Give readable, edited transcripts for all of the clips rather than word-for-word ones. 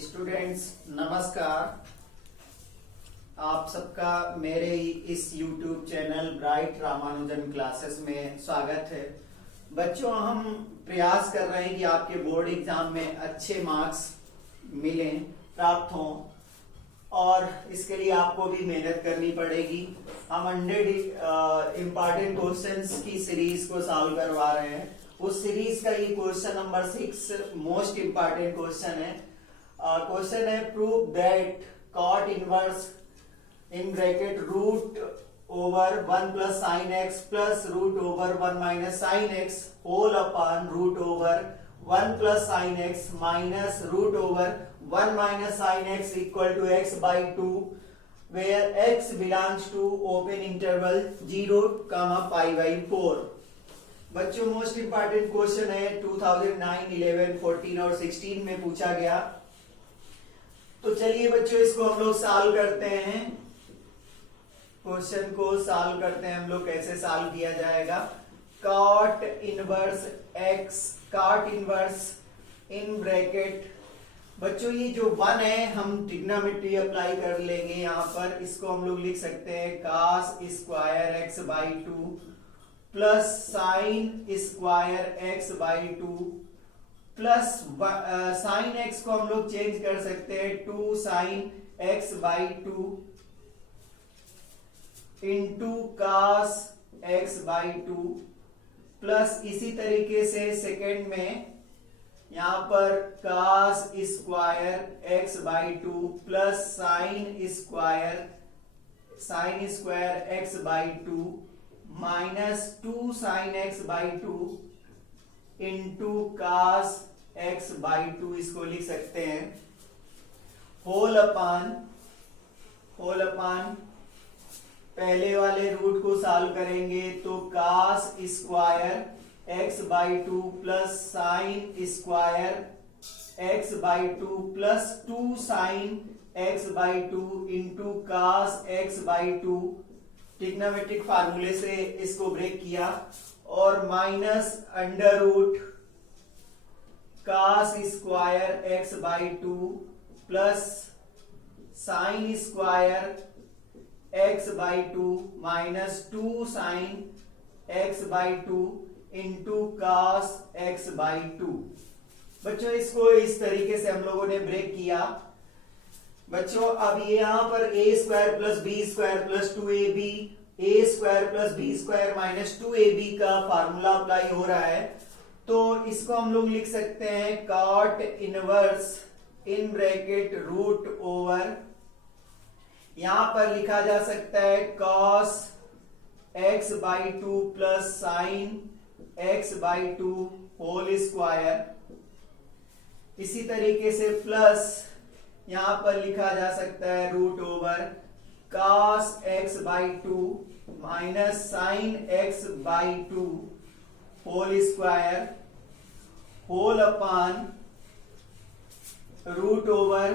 Students नमस्कार। आप सबका मेरे इस YouTube channel bright Ramanujan classes में स्वागत है। बच्चों, हम प्रयास कर रहे हैं कि आपके बोर्ड एग्जाम में अच्छे मार्क्स मिलें, प्राप्त हों, और इसके लिए आपको भी मेहनत करनी पड़ेगी। हम 100 इम्पॉर्टेंट क्वेश्चंस की सीरीज को सॉल्व करवा रहे हैं। उस सीरीज का ये question number 6 most important question है। क्वेश्चन है prove that cot inverse in bracket root over 1 plus sine X plus root over 1 minus sine X whole upon root over 1 plus sine X minus root over 1 minus sine X equal to x by 2 where x belongs to open interval 0, pi by 4। बच्चों, most important question है। 2009, 11, 14 और 16 में पूछा गया। तो चलिए बच्चों, इसको हम लोग सॉल्व करते हैं। क्वेश्चन को सॉल्व करते हैं हम लोग। कैसे सॉल्व किया जाएगा? Cot inverse x, cot inverse in bracket, बच्चों ये जो 1 है हम ट्रिग्नोमेट्री अप्लाई कर लेंगे यहाँ पर। इसको हम लोग लिख सकते हैं cos square x by 2 plus sine square x by 2 plus sine x को हम लोग चेंज कर सकते हैं 2 sine x by 2 into cos x by 2 plus इसी तरीके से सेकेंड में यहां पर cos square x by 2 plus sine square x by 2 minus 2 sine x by 2 into cos x by 2, इसको लिख सकते हैं होल अपॉन पहले वाले रूट को सॉल्व करेंगे तो cos square x by 2 plus sine square x by 2 plus 2 sine x by 2 into cos x by 2, trigonometric फार्मूले से इसको ब्रेक किया, और minus under root cos square x by 2 plus sine square x by 2 minus 2 sine x by 2 into cos x by 2। बच्चों, इसको इस तरीके से हम लोगों ने ब्रेक किया। बच्चों, अब ये यहां पर a square plus B square plus 2ab, a square plus B square minus 2ab का फार्मूला अप्लाई हो रहा है। तो इसको हम लोग लिख सकते हैं cot inverse in bracket root over, यहां पर लिखा जा सकता है cos x by 2 plus sine x by 2 whole square. इसी तरीके से प्लस यहां पर लिखा जा सकता है root over cos x by 2 minus sine x by 2 whole square whole upon root over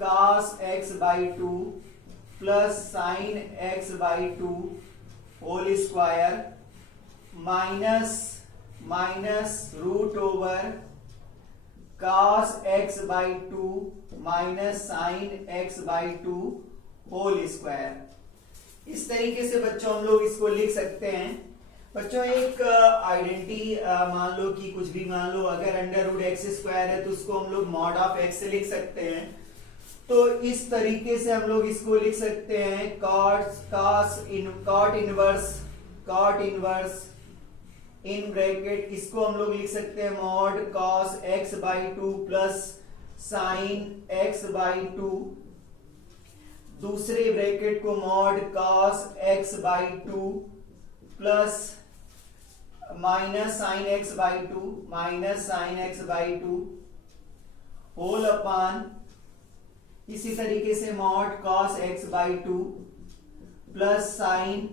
cos x by 2 plus sine x by 2 whole square minus root over cos x by 2 minus sine x by 2 whole square. इस तरीके से बच्चों हम लोग इसको लिख सकते हैं। बच्चों, एक आइडेंटिटी मान लो कि कुछ भी मान लो, अगर अंडर रूट एक्स स्क्वायर है तो उसको हम लोग मॉड ऑफ एक्स से लिख सकते हैं। तो इस तरीके से हम लोग इसको लिख सकते हैं कॉट इनवर्स इन ब्रैकेट, इसको हम लोग लिख सकते हैं mod cos x by 2 plus sine x by 2, दूसरे ब्रैकेट को mod cos x by 2 plus minus sine x by 2 whole upon इसी तरीके से mod cos x by 2 plus sine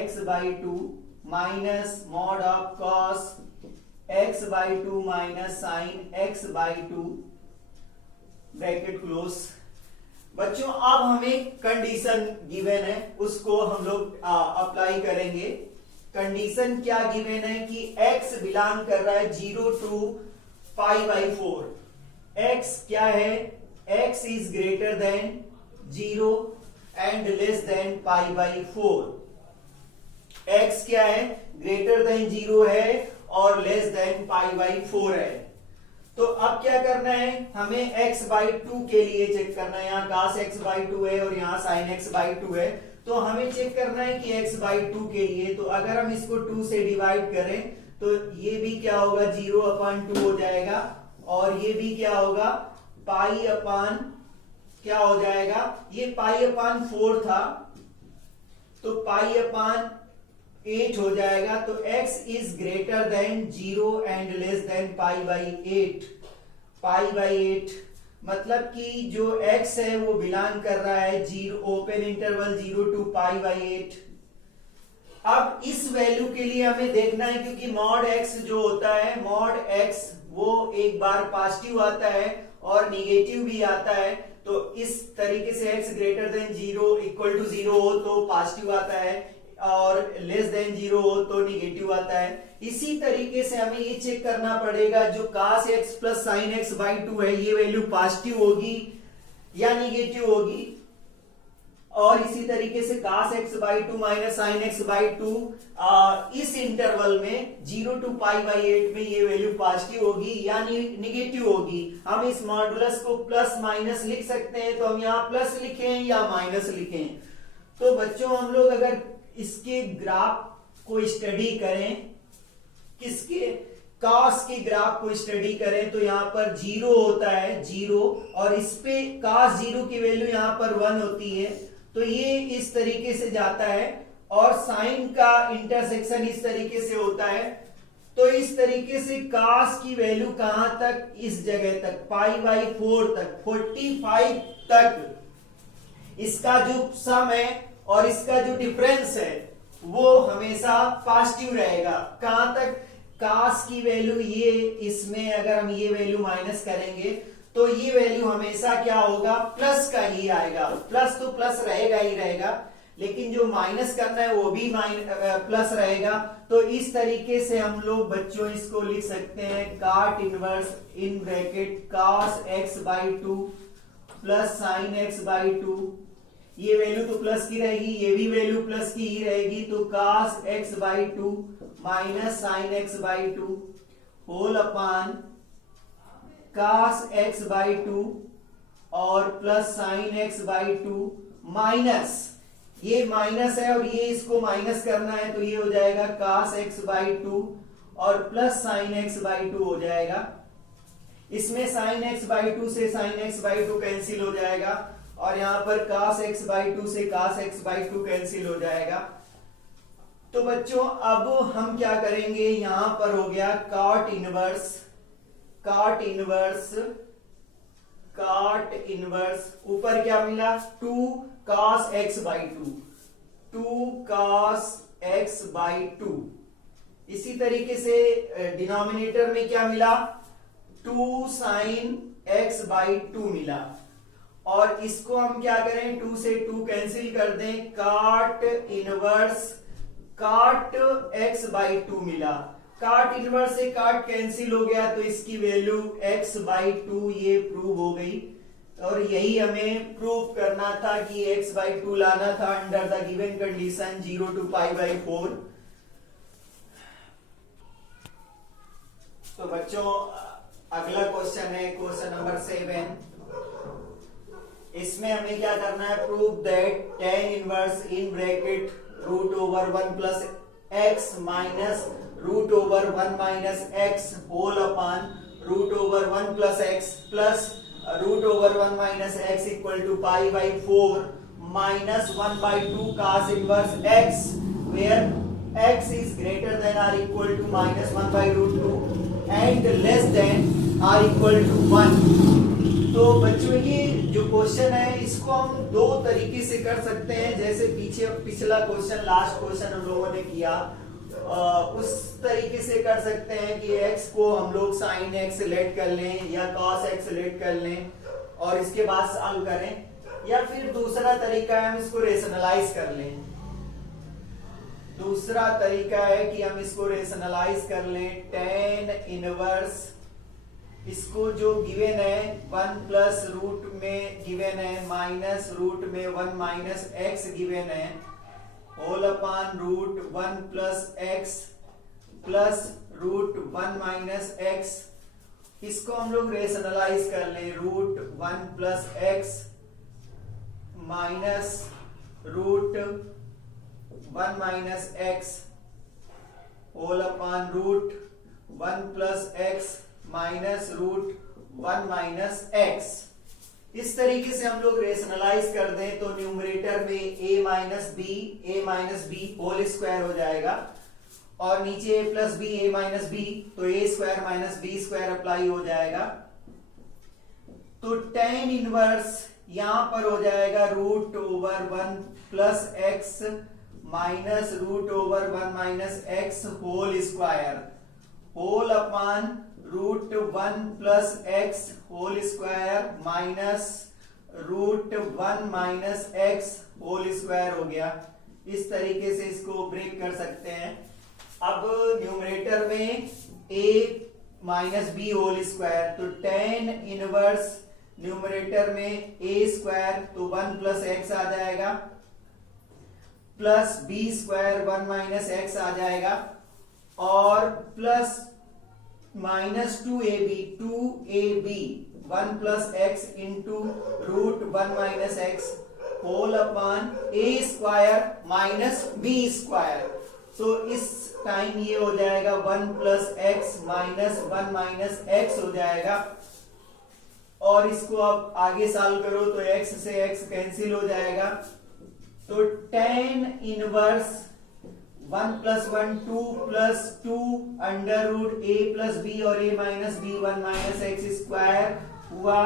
x by 2 minus mod of cos x by 2 minus sine x by 2, bracket close. बच्चों, अब हमें condition given है, उसको हम लोग अप्लाई करेंगे। कंडीशन क्या गिवन है कि x बिलोंग कर रहा है 0 to pi by 4, x x क्या है, x is greater than 0 and less than pi by 4। x क्या है, ग्रेटर देन 0 है और लेस देन पाई बाई 4 है। तो अब क्या करना है, हमें x बाई 2 के लिए चेक करना है। यहाँ cos x बाई 2 है और यहाँ sin x बाई 2 है, तो हमें चेक करना है कि x बाई 2 के लिए। तो अगर हम इसको 2 से डिवाइड करें तो ये भी क्या होगा, 0/2 हो जाएगा, और ये भी क्या होगा, पाई अपान क्या हो जाएगा, ये पाई अपान 4 था तो पाई अपान 8 हो जाएगा। तो x is greater than 0 and less than pi by 8। Pi by 8 मतलब कि जो x है वो बिलोंग कर रहा है 0 open interval 0 to pi by 8। अब इस वैल्यू के लिए हमें देखना है, क्योंकि मॉड x जो होता है, मॉड x वो एक बार पॉजिटिव आता है और निगेटिव भी आता है। तो इस तरीके से x greater than 0 equal to 0 हो तो पॉजिटिव आता है और लेस देन 0 हो तो निगेटिव आता है। इसी तरीके से हमें ये चेक करना पड़ेगा, जो cos x plus sin x by 2 है, ये वैल्यू पॉजिटिव होगी या निगेटिव होगी। और इसी तरीके से cos x by 2 minus sin x by 2 इस इंटरवल में 0 टू पाई बाई 8 में ये वैल्यू पॉजिटिव होगी या निगेटिव होगी। हम इस मॉडुलस को प्लस माइनस लिख सकते हैं, तो हम यहाँ प्लस लिखें या माइनस लिखें। तो बच्चों हम लोग अगर इसके ग्राफ को स्टडी करें, किसके, cos के ग्राफ को स्टडी करें, तो यहाँ पर 0 होता है 0, और इस पे cos 0 की वैल्यू यहाँ पर 1 होती है, तो ये इस तरीके से जाता है, और साइन का इंटरसेक्शन इस तरीके से होता है। तो इस तरीके से cos की वैल्यू कहां तक, इस जगह तक, पाई बाई 4 तक, 45 तक इसका जो सम है और इसका जो डिफरेंस है वो हमेशा पॉजिटिव रहेगा। कहां तक, cos की वैल्यू ये, इसमें अगर हम ये वैल्यू माइनस करेंगे तो ये वैल्यू हमेशा क्या होगा, प्लस का ही आएगा। प्लस तो प्लस रहेगा ही रहेगा, लेकिन जो माइनस करना है वो भी प्लस रहेगा। तो इस तरीके से हम लोग बच्चों इसको लिख सकते हैं, cot inverse in bracket cos x by 2 plus sin x by 2, ये वैल्यू तो प्लस की रहेगी, ये भी वैल्यू प्लस की ही रहेगी। तो cos x by 2 minus sin x by 2 whole upon cos x by 2 और plus sin x by 2 minus, ये माइनस है और ये इसको माइनस करना है, तो ये हो जाएगा cos x बाई 2 और प्लस sin x बाई 2 हो जाएगा। इसमें sin x बाई 2 से sin x बाई 2 कैंसिल हो जाएगा, और यहां पर cos x बाई 2 से cos x बाई 2 कैंसिल हो जाएगा। तो बच्चों अब हम क्या करेंगे, यहां पर हो गया cot इनवर्स ऊपर क्या मिला, 2 cos x by 2 cos x by 2। इसी तरीके से डिनोमिनेटर में क्या मिला, 2 sin x बाई 2 मिला, और इसको हम क्या करें, 2 से 2 कैंसिल कर दें, cot inverse cot x by 2 मिला। cot इनवर्स से cot कैंसिल हो गया, तो इसकी वैल्यू x बाई 2 ये प्रूव हो गई। और यही हमें प्रूव करना था कि x बाई 2 लाना था under the given condition 0 to pi by 4। तो बच्चों अगला क्वेश्चन है क्वेश्चन नंबर 7। इसमें हमें क्या करना है, prove that tan inverse in bracket root over 1 plus x minus root over 1 minus x whole upon root over 1 plus x plus root over 1 minus x equal to pi by 4 minus 1 by 2 cos inverse x where x is greater than or equal to minus 1 by root 2 and less than or equal to 1। तो बच्चों ये जो question है इसको हम दो तरीके से कर सकते हैं, जैसे पिछला क्वेश्चन लास्ट क्वेश्चन हम लोगों ने किया उस तरीके से कर सकते हैं कि x को हम लोग sin x लेट कर लें या cos x लेट कर लें और इसके बाद सॉल्व करें, या फिर दूसरा तरीका है हम इसको रेशनलाइज कर लें। दूसरा तरीका है कि हम इसको रेशनलाइज कर लें, tan इनवर्स, इसको जो गिवन है 1 प्लस रूट में गिवन है माइनस रूट में 1 माइनस एक्स गिवन है whole upon root 1 plus X plus root 1 minus X. इसको हम लोग रेशनलाइज कर लें, root 1 plus x minus root 1 minus x whole upon root 1 plus x minus root 1 minus X. इस तरीके से हम लोग रेशनलाइज कर दें तो न्यूमरेटर में a minus B whole square हो जाएगा और नीचे a plus B A minus B, तो a square minus B square apply हो जाएगा। तो tan इनवर्स यहां पर हो जाएगा root over 1 plus x minus root over 1 minus x whole square whole upon root 1 plus X whole square minus root 1 minus x whole square हो गया। इस तरीके से इसको ब्रेक कर सकते हैं। अब न्यूमरेटर में a minus B whole square, तो tan इनवर्स न्यूमरेटर में a स्क्वायर तो 1 प्लस एक्स आ जाएगा plus b square 1 minus x आ जाएगा और plus minus 2ab 1 plus x into root 1 minus x whole upon a square minus b square. तो इस टाइम ये हो जाएगा 1 plus x minus 1 minus x हो जाएगा और इसको आप आगे सॉल्व करो तो x से x कैंसिल हो जाएगा। तो tan inverse 1 plus 1 2 plus 2 under root a plus B और a minus B 1 minus X square हुआ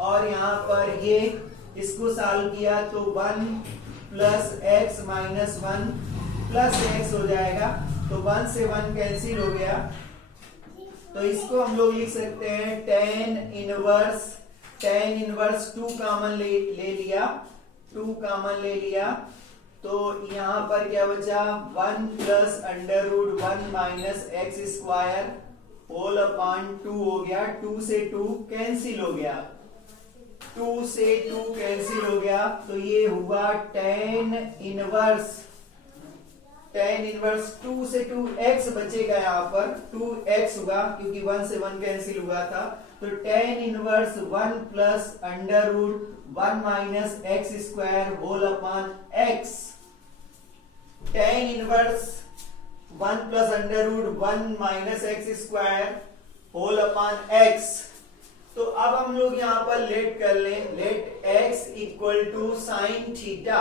और यहाँ पर ये इसको सॉल्व किया तो 1 plus x minus 1 plus x हो जाएगा। तो 1 से 1 कैंसिल हो गया तो इसको हम लोग लिख सकते हैं tan इनवर्स 2 कॉमन ले लिया 2 कॉमन ले लिया तो यहाँ पर क्या बचा 1 plus under root 1 minus X square whole upon 2 हो गया। 2 से 2 कैंसिल हो गया 2 से 2 कैंसिल हो गया तो ये हुआ tan इनवर्स 2 से 2 x बचेगा यहाँ पर 2x होगा क्योंकि 1 से 1 कैंसिल हुआ था। तो tan inverse 1 plus under root 1 minus X square whole upon x। tan inverse 1 plus under root 1 minus X square whole upon x। तो अब हम लोग यहाँ पर लेट कर लें, let x equal to sine theta,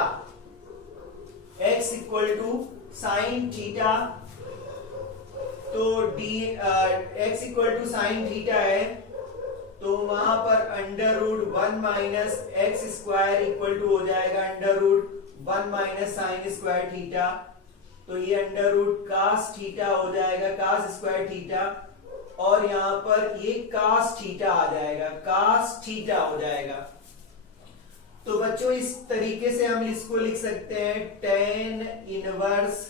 x equal to sine theta. तो x equal to sine theta है तो वहां पर under root 1 minus X square equal to हो जाएगा under root 1 minus sine square theta. तो ये अंडर रूट कास थीटा हो जाएगा, कास स्क्वायर थीटा और यहाँ पर ये कास थीटा आ जाएगा, कास थीटा हो जाएगा। तो बच्चों इस तरीके से हम इसको लिख सकते हैं tan inverse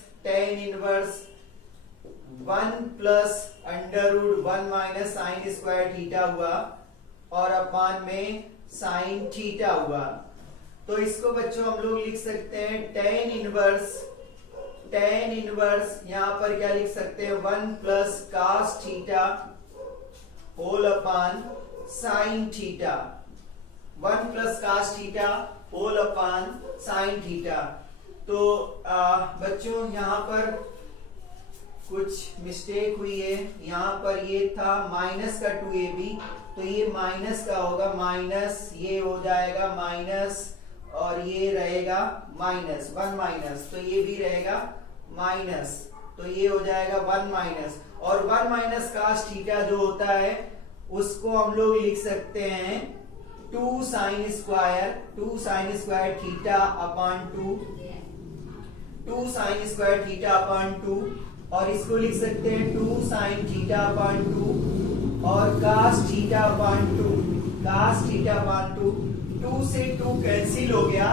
1 plus under root 1 minus sine square theta हुआ और अपान में साइन थीटा हुआ। तो इसको बच्चों हम लोग लिख सकते हैं tan इनवर्स यहाँ पर क्या लिख सकते हैं 1 plus cos theta whole upon sine theta, 1 plus cos theta whole upon sine theta. तो बच्चों यहाँ पर कुछ मिस्टेक हुई है, यहाँ पर ये था माइनस का 2ab तो ये माइनस का होगा, माइनस ये हो जाएगा माइनस और ये रहेगा माइनस 1 माइनस, तो ये भी रहेगा माइनस, तो ये हो जाएगा 1 माइनस और 1 माइनस कास थीटा जो होता है उसको हम लोग लिख सकते हैं 2 sign square theta upon 2 sign square theta upon 2 और इसको लिख सकते हैं 2 साइन थीटा अपान 2 और कास थीटा अपान 2 2 से 2 कैंसिल हो गया,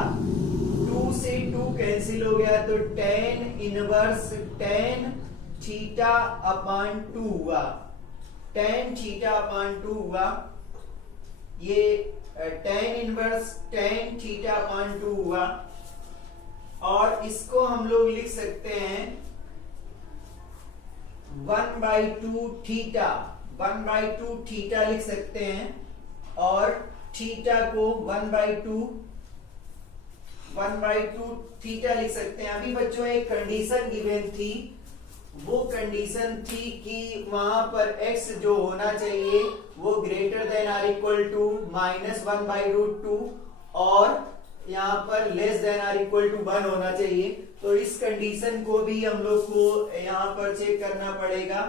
2 से 2 कैंसिल हो गया तो tan inverse tan theta upon 2 हुआ, tan थीटा अपान 2 हुआ। ये tan inverse tan theta upon 2 हुआ, और इसको हम लोग लिख सकते हैं 1/2 थीटा, 1/2 थीटा लिख सकते हैं, और थीटा को 1/2 थीटा लिख सकते हैं। अभी बच्चों एक कंडीशन गिवन थी, वो कंडीशन थी कि वहां पर x जो होना चाहिए वो greater than or equal to -1/√2 और यहाँ पर less than or equal to 1 होना चाहिए। तो इस कंडीशन को भी हम लोग को यहाँ पर चेक करना पड़ेगा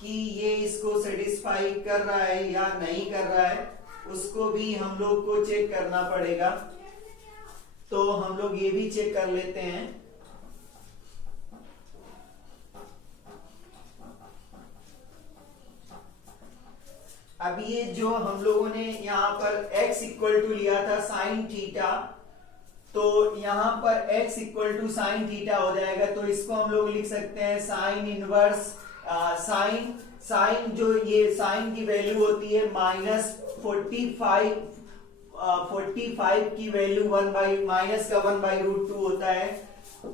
कि ये इसको सेटिस्फाई कर रहा है या नहीं कर रहा है, उसको भी हम लोग को चेक करना पड़ेगा। तो हम लोग ये भी चेक कर लेते हैं। अब ये जो हम लोगों ने यहाँ पर x इक्वल टू लिया था साइन थीटा, तो यहाँ पर x equal to sine theta हो जाएगा। तो इसको हम लोग लिख सकते हैं साइन इनवर्स साइन जो ये साइन की वैल्यू होती है -45 की वैल्यू माइनस का 1/√2 होता है।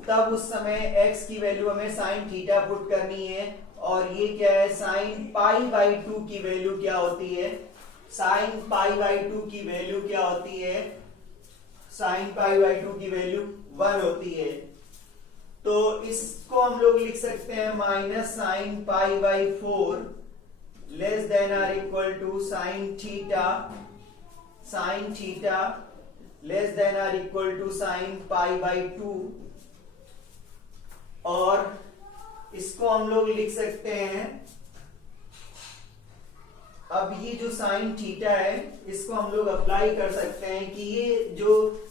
तब उस समय x की वैल्यू हमें साइन थीटा पुट करनी है, और ये क्या है साइन π/2 की वैल्यू क्या होती है, साइन π/2 की वैल्यू क्या होती है, साइन π/2 की वैल्यू 1 होती है। तो इसको हम लोग लिख सकते हैं minus sine π/4 less than or equal to sine theta less than or equal to sine π/2, और इसको हम लोग लिख सकते हैं। अब ये जो साइन थीटा है इसको हम लोग अप्लाई कर सकते हैं कि ये जो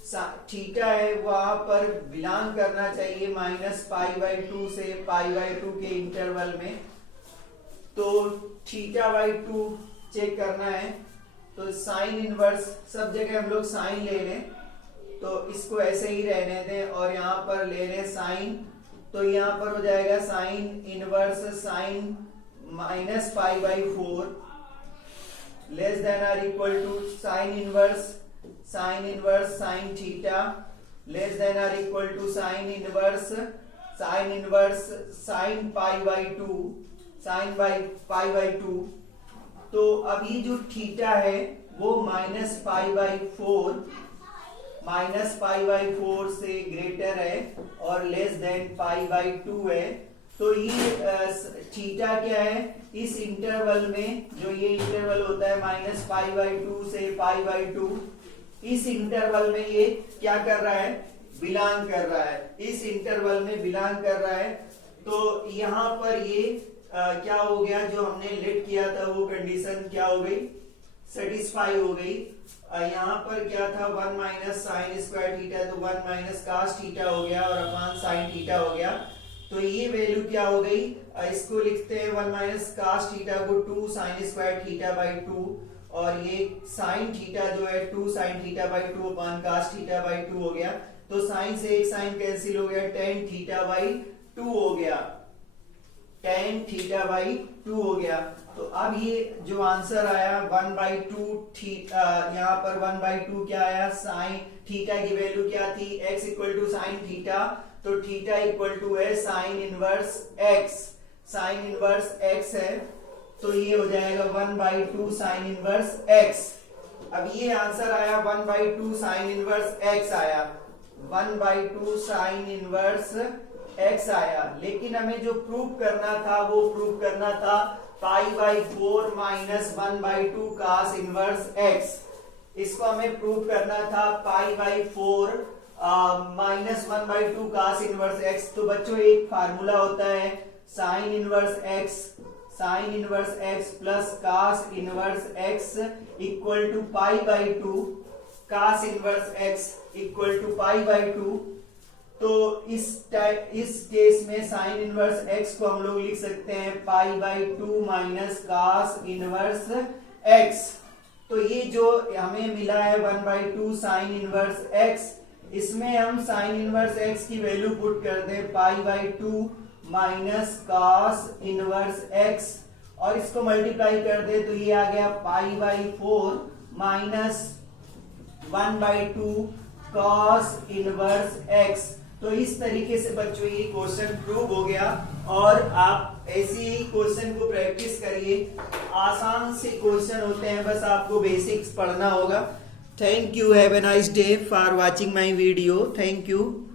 थीटा है वहां पर बिलोंग करना चाहिए -π/2 से π/2 के इंटरवल में। तो θ/2 चेक करना है, तो साइन इनवर्स सब जगह हम लोग साइन ले लें, तो इसको ऐसे ही रहने दें और यहाँ पर ले लें साइन। तो यहाँ पर हो जाएगा sine inverse sine -π/4 less than or equal to sine inverse sine theta less than or equal to sine inverse sine π/2। तो अब ये जो थीटा है वो -π/4 से ग्रेटर है और लेस देन π/2 है। तो ये थीटा क्या है, इस इंटरवल में जो ये इंटरवल होता है -π/2 से π/2, इस इंटरवल में ये क्या कर रहा है, बिलोंग कर रहा है, इस इंटरवल में बिलोंग कर रहा है। तो यहाँ पर ये क्या हो गया, जो हमने लेट किया था वो कंडीशन क्या हो गई, सेटिस्फाई हो गई। यहाँ पर क्या था 1 माइनस साइन स्क्वायर थीटा, तो 1 माइनस कास थीटा हो गया और अपॉन साइन थीटा हो गया। तो ये वैल्यू क्या हो गई, इसको लिखते हैं 1 माइनस कास थीटा को 2 साइन स्क्वायर थीटा बाई 2, और ये साइन थीटा जो है 2 sine theta by 2 upon cos theta by 2 हो गया। तो साइन से एक साइन कैंसिल हो गया, tan थीटा बाई 2 हो गया, tan थीटा बाई 2 हो गया। तो अब ये जो आंसर आया 1/2 थीटा, यहाँ पर 1/2 क्या आया, साइन थीटा की वैल्यू क्या थी, x equal to sine theta, तो थीटा इक्वल टू है sine inverse x, sine inverse x है, तो ये हो जाएगा 1/2 साइन इनवर्स x। अब ये आंसर आया 1/2 साइन इनवर्स x आया, 1/2 साइन इनवर्स x आया। लेकिन हमें जो प्रूव करना था वो प्रूव करना था π/4 माइनस 1/2 कास इनवर्स x। इसको हमें प्रूव करना था π/4 माइनस 1/2 कास इनवर्स x। तो बच्चों एक फार्मूला होता है sine inverse x plus cos inverse x equal to π/2, cos inverse x equal to π/2। तो इस केस में साइन इनवर्स x को हम लोग लिख सकते हैं π/2 माइनस कास इनवर्स x। तो ये जो हमें मिला है 1/2 साइन इनवर्स x, इसमें हम साइन इनवर्स x की वैल्यू पुट कर दें π/2 माइनस कास इनवर्स x, और इसको मल्टीप्लाई कर दे तो ये आ गया π/4 -1/2 cos इनवर्स x। तो इस तरीके से बच्चों ये क्वेश्चन प्रूव हो गया, और आप ऐसे ही क्वेश्चन को प्रैक्टिस करिए। आसान से क्वेश्चन होते हैं, बस आपको बेसिक्स पढ़ना होगा। Thank you, have a nice day for watching my video. Thank you.